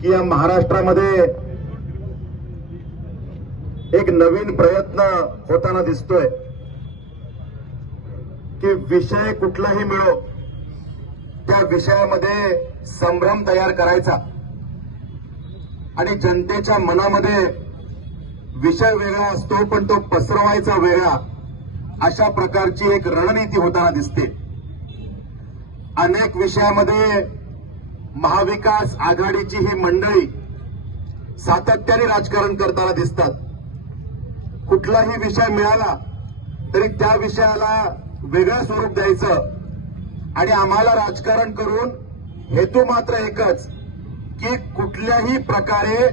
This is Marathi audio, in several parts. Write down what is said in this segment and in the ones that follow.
की या महाराष्ट्रामध्ये एक नवीन प्रयत्न होताना दिसतोय की विषय कुठलाही मिळो त्या विषयामध्ये संभ्रम तयार करायचा आणि जनतेच्या मनामध्ये विषय वेगळा असतो पण तो पसरवायचा वेगळा, अशा प्रकारची एक रणनीती होताना दिसते। अनेक विषयामध्ये महाविकास आघाडीची ही मंडळी सातत्याने राजकारण करताना दिसतात। कुठलाही विषय मिळाला तरी त्या विषयाला वेगळं स्वरूप द्यायचं आणि आम्हाला राजकारण करून हेतू मात्र एकच की कुठल्याही प्रकारे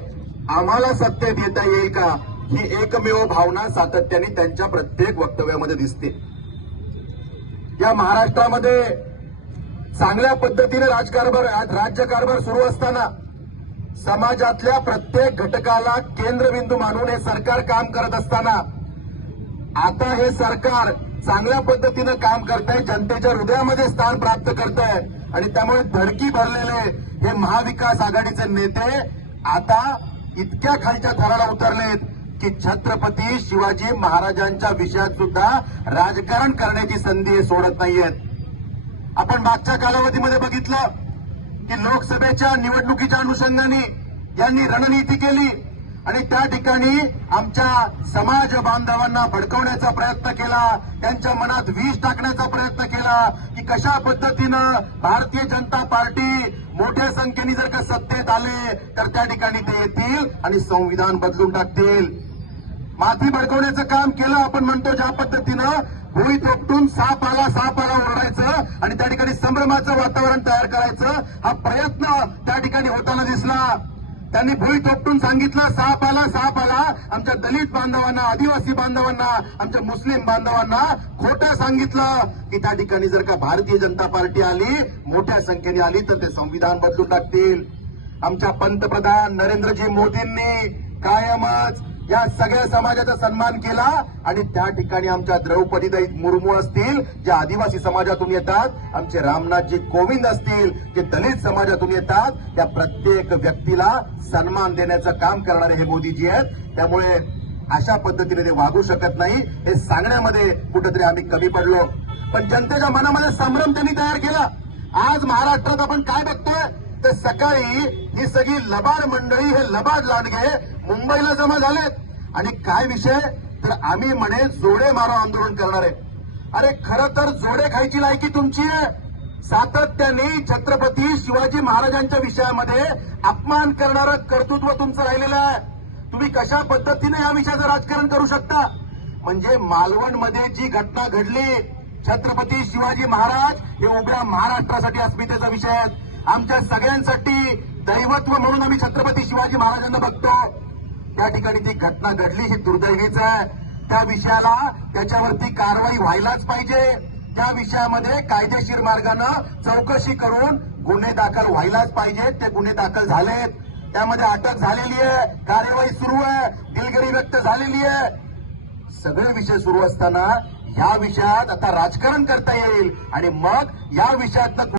आम्हाला सत्तेत येता येईल का, ही एकमेव भावना सातत्याने त्यांच्या प्रत्येक वक्तव्यामध्ये दिसते। या महाराष्ट्रामध्ये चांगल्या पद्धतीने राज्यकारभार सुरू असताना समाजातल्या प्रत्येक घटकाला केंद्रबिंदू मानून हे सरकार काम करत असताना आता हे सरकार चांगल्या पद्धतीनं काम करतंय, जनतेच्या हृदयामध्ये स्थान प्राप्त करतंय आणि त्यामुळे धडकी भरलेले हे महाविकास आघाडीचे नेते आता इतक्या खालच्या थराला उतरलेत की छत्रपती शिवाजी महाराजांच्या विषयात सुद्धा राजकारण करण्याची संधी हे सोडत नाहीयेत। आपण मागच्या कालावधीमध्ये बघितलं की लोकसभेच्या निवडणुकीच्या अनुषंगाने यांनी रणनीती केली आणि त्या ठिकाणी आमच्या समाज बांधवांना भडकवण्याचा प्रयत्न केला, त्यांच्या मनात विष टाकण्याचा प्रयत्न केला की कशा पद्धतीनं भारतीय जनता पार्टी मोठ्या संख्येने जर का सत्तेत आले तर त्या ठिकाणी ते येतील आणि संविधान बदलून टाकतील। माथी भडकवण्याचं काम केलं। आपण म्हणतो ज्या पद्धतीनं भुई थोपटून साप आला ओरडायचं आणि त्या ठिकाणी संभ्रमाचं वातावरण तयार करायचं, हा प्रयत्न त्या ठिकाणी होताना दिसला। त्यांनी भुई थोपटून सांगितलं साप आला, आमच्या दलित बांधवांना, आदिवासी बांधवांना, आमच्या मुस्लिम बांधवांना खोटं सांगितलं की त्या ठिकाणी जर का भारतीय जनता पार्टी आली, मोठ्या संख्येने आली तर ते संविधान बदलून टाकतील। आमच्या पंतप्रधान नरेंद्रजी मोदींनी कायमच या सगळ्या समाजाचा सन्मान केला आणि त्या ठिकाणी आमच्या द्रौपदीताई मुर्मू असतील जे आदिवासी समाजातून येतात, आमचे रामनाथजी कोविंद असतील जे दलित समाजातून येतात, त्या प्रत्येक व्यक्तीला सन्मान देण्याचं काम करणारे हे मोदीजी आहेत। त्यामुळे अशा पद्धतीने ते वागू शकत नाही हे सांगण्यामध्ये कुठेतरी आम्ही कमी पडलो। पण जनतेच्या मनामध्ये संभ्रम त्यांनी तयार केला। आज महाराष्ट्रात आपण काय बघतोय तर सकाळी ही सगळी लबाड मंडळी, हे लबाड लांडगे मुंबईला जमा झालेत आणि काय विषय तर आम्ही म्हणे जोडे मारो आंदोलन करणार आहे। अरे खरं तर जोडे खायची लायकी तुमची आहे। सातत्याने छत्रपती शिवाजी महाराजांच्या विषयामध्ये अपमान करणारं कर्तृत्व तुमचं राहिलेलं आहे। तुम्ही कशा पद्धतीने या विषयाचं राजकारण करू शकता? म्हणजे मालवणमध्ये जी घटना घडली, छत्रपती शिवाजी महाराज हे उभ्या महाराष्ट्रासाठी अस्मितेचा विषय आहे। आमच्या सगळ्यांसाठी दैवत्व म्हणून आम्ही छत्रपती शिवाजी महाराजांना बघतो। त्या ठिकाणी ती घटना घडली, ही दुर्दैवीच आहे। त्या विषयाला त्याच्यावरती कारवाई व्हायलाच पाहिजे। त्या विषयामध्ये कायदेशीर मार्गानं चौकशी करून गुन्हे दाखल व्हायलाच पाहिजे। ते गुन्हे दाखल झालेत, त्यामध्ये अटक झालेली आहे, कार्यवाही सुरू आहे, दिलगिरी व्यक्त झालेली आहे। सगळे विषय सुरू असताना या विषयात आता राजकारण करता येईल आणि मग या विषयात